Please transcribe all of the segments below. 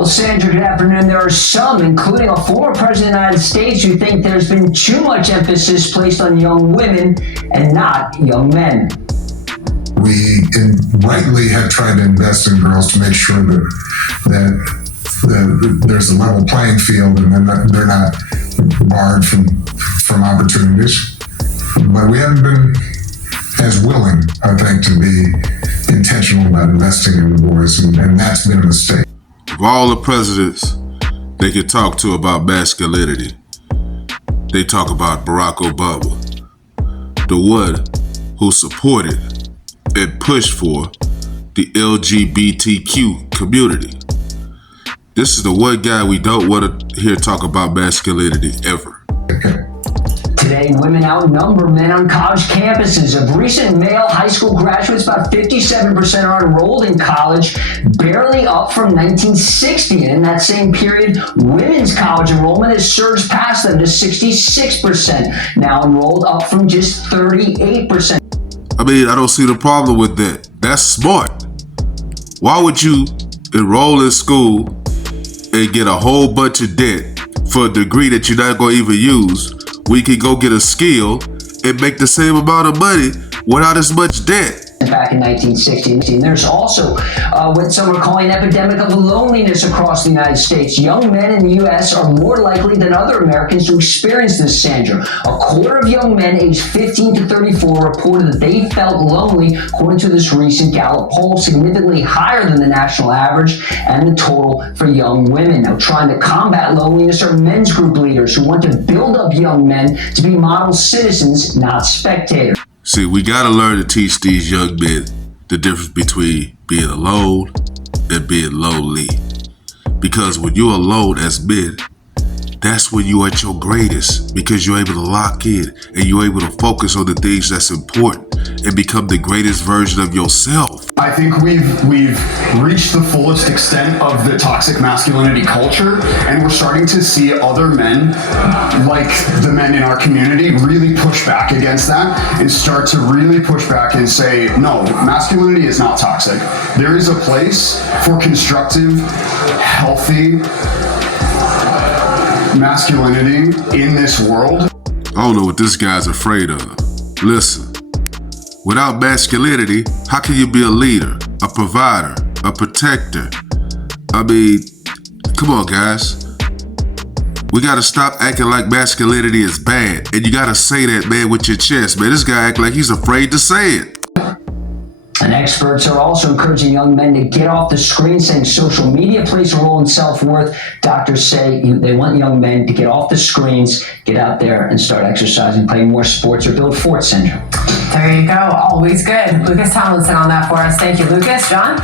Well, Sandra, good afternoon. There are some, including a former president of the United States, who think there's been too much emphasis placed on young women and not young men. We rightly have tried to invest in girls to make sure that there's a level playing field and they're not barred from opportunities. But we haven't been as willing, I think, to be intentional about investing in the boys, and that's been a mistake. Of all the presidents they could talk to about masculinity, they talk about Barack Obama, the one who supported and pushed for the LGBTQ community. This is the one guy we don't want to hear talk about masculinity ever. Today, women outnumber men on college campuses. Of recent male high school graduates, about 57% are enrolled in college, barely up from 1960. And in that same period, women's college enrollment has surged past them to 66% now enrolled, up from just 38%. I mean, I don't see the problem with that. That's smart. Why would you enroll in school and get a whole bunch of debt for a degree that you're not going to even use? We can go get a skill and make the same amount of money without as much debt. Back in 1960. And there's also what some are calling an epidemic of loneliness across the United States. Young men in the U.S. are more likely than other Americans to experience this, Sandra. A quarter of young men aged 15 to 34 reported that they felt lonely, according to this recent Gallup poll, significantly higher than the national average and the total for young women. Now, trying to combat loneliness are men's group leaders who want to build up young men to be model citizens, not spectators. See, we got to learn to teach these young men the difference between being alone and being lonely. Because when you're alone as men, that's when you're at your greatest, because you're able to lock in and you're able to focus on the things that's important and become the greatest version of yourself. I think we've reached the fullest extent of the toxic masculinity culture, and we're starting to see other men, like the men in our community, really push back against that and start to really push back and say, no, masculinity is not toxic. There is a place for constructive, healthy masculinity in this world. I don't know what this guy's afraid of. Listen, without masculinity, how can you be a leader, a provider, a protector? I mean, come on, guys. We gotta stop acting like masculinity is bad. And you gotta say that, man, with your chest, man. This guy act like he's afraid to say it. And experts are also encouraging young men to get off the screen, saying social media plays a role in self-worth. Doctors say they want young men to get off the screens, get out there and start exercising, playing more sports, or build forts, Sandra. There you go. Always good. Lucas Tomlinson on that for us. Thank you, Lucas. John?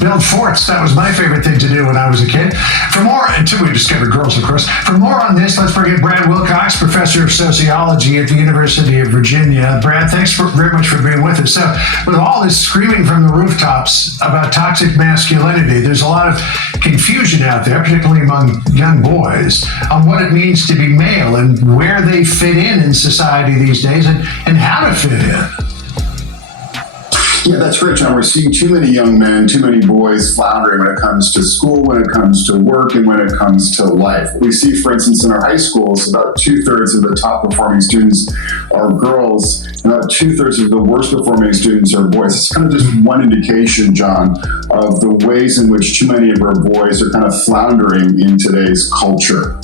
Build forts. That was my favorite thing to do when I was a kid. For more, until we discovered girls, of course. For more on this, let's bring in Brad Wilcox, professor of sociology at the University of Virginia. Brad, thanks very much for being with us. So, with all this screaming from the rooftops about toxic masculinity, there's a lot of confusion out there, particularly among young boys, on what it means to be male and where they fit in society these days and how to fit in. Yeah, that's right, John. We're seeing too many young men, too many boys floundering when it comes to school, when it comes to work, and when it comes to life. We see, for instance, in our high schools, about 2/3 of the top performing students are girls, and about 2/3 of the worst performing students are boys. It's kind of just one indication, John, of the ways in which too many of our boys are kind of floundering in today's culture.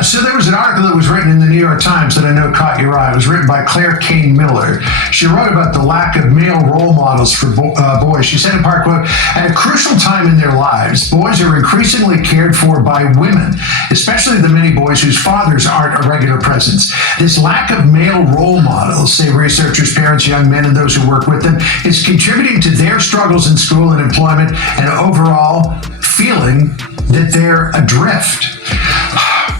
So there was an article that was written in the New York Times that I know caught your eye. It was written by Claire Kane Miller. She wrote about the lack of male role models for boys. She said in part, quote, at a crucial time in their lives, boys are increasingly cared for by women, especially the many boys whose fathers aren't a regular presence. This lack of male role models, say researchers, parents, young men, and those who work with them, is contributing to their struggles in school and employment and overall feeling that they're adrift.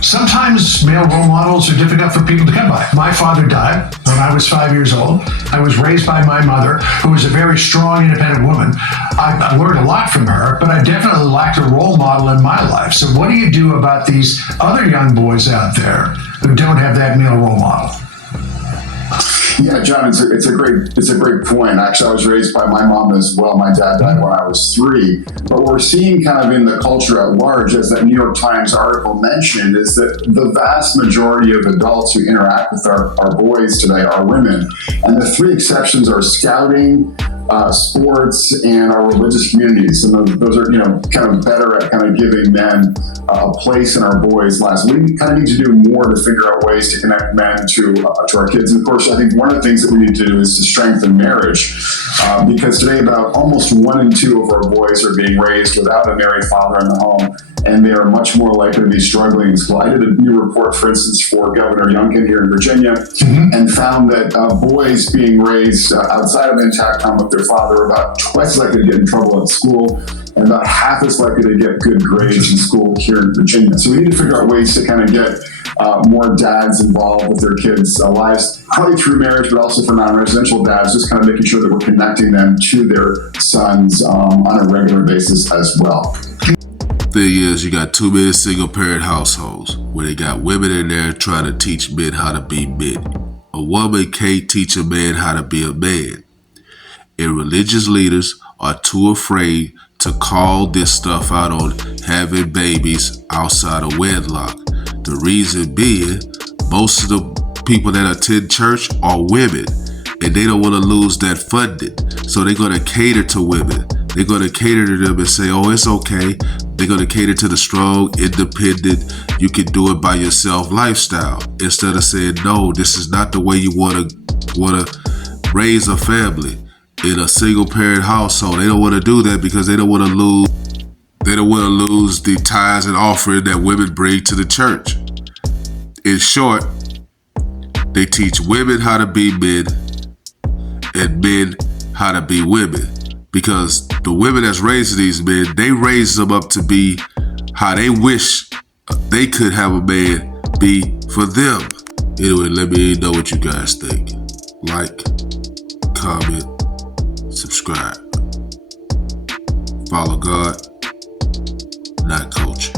Sometimes male role models are difficult for people to come by. My father died when I was 5 years old. I was raised by my mother, who was a very strong, independent woman. I learned a lot from her, but I definitely lacked a role model in my life. So what do you do about these other young boys out there who don't have that male role model? Yeah, John, it's a great point. Actually, I was raised by my mom as well. My dad died when I was 3. But what we're seeing kind of in the culture at large, as that New York Times article mentioned, is that the vast majority of adults who interact with our boys today are women. And the 3 exceptions are scouting, sports, and our religious communities. And those are, kind of better at kind of giving men a place in our boys' lives. We kind of need to do more to figure out ways to connect men to our kids. And of course, I think one of the things that we need to do is to strengthen marriage, because today about almost 1 in 2 of our boys are being raised without a married father in the home, and they are much more likely to be struggling in school. I did a new report, for instance, for Governor Youngkin here in Virginia, and found that boys being raised outside of an intact home with their father are about twice as likely to get in trouble at school, and about half as likely to get good grades in school here in Virginia. So we need to figure out ways to kind of get more dads involved with their kids' lives, partly through marriage, but also for non-residential dads, just kind of making sure that we're connecting them to their sons on a regular basis as well. Thing is, you got too many single parent households where they got women in there trying to teach men how to be men. A woman can't teach a man how to be a man. And religious leaders are too afraid to call this stuff out on having babies outside of wedlock. The reason being, most of the people that attend church are women, and they don't want to lose that funding. So they're going to cater to women. They're going to cater to them and say, oh, it's okay. They're going to cater to the strong, independent, you can do it by yourself lifestyle. Instead of saying, no, this is not the way you want to raise a family in a single parent household. They don't want to do that because they don't want to lose. They don't want to lose the tithes and offering that women bring to the church. In short, they teach women how to be men and men how to be women. Because the women that's raising these men, they raise them up to be how they wish they could have a man be for them. Anyway, let me know what you guys think. Like, comment, subscribe. Follow God, not culture.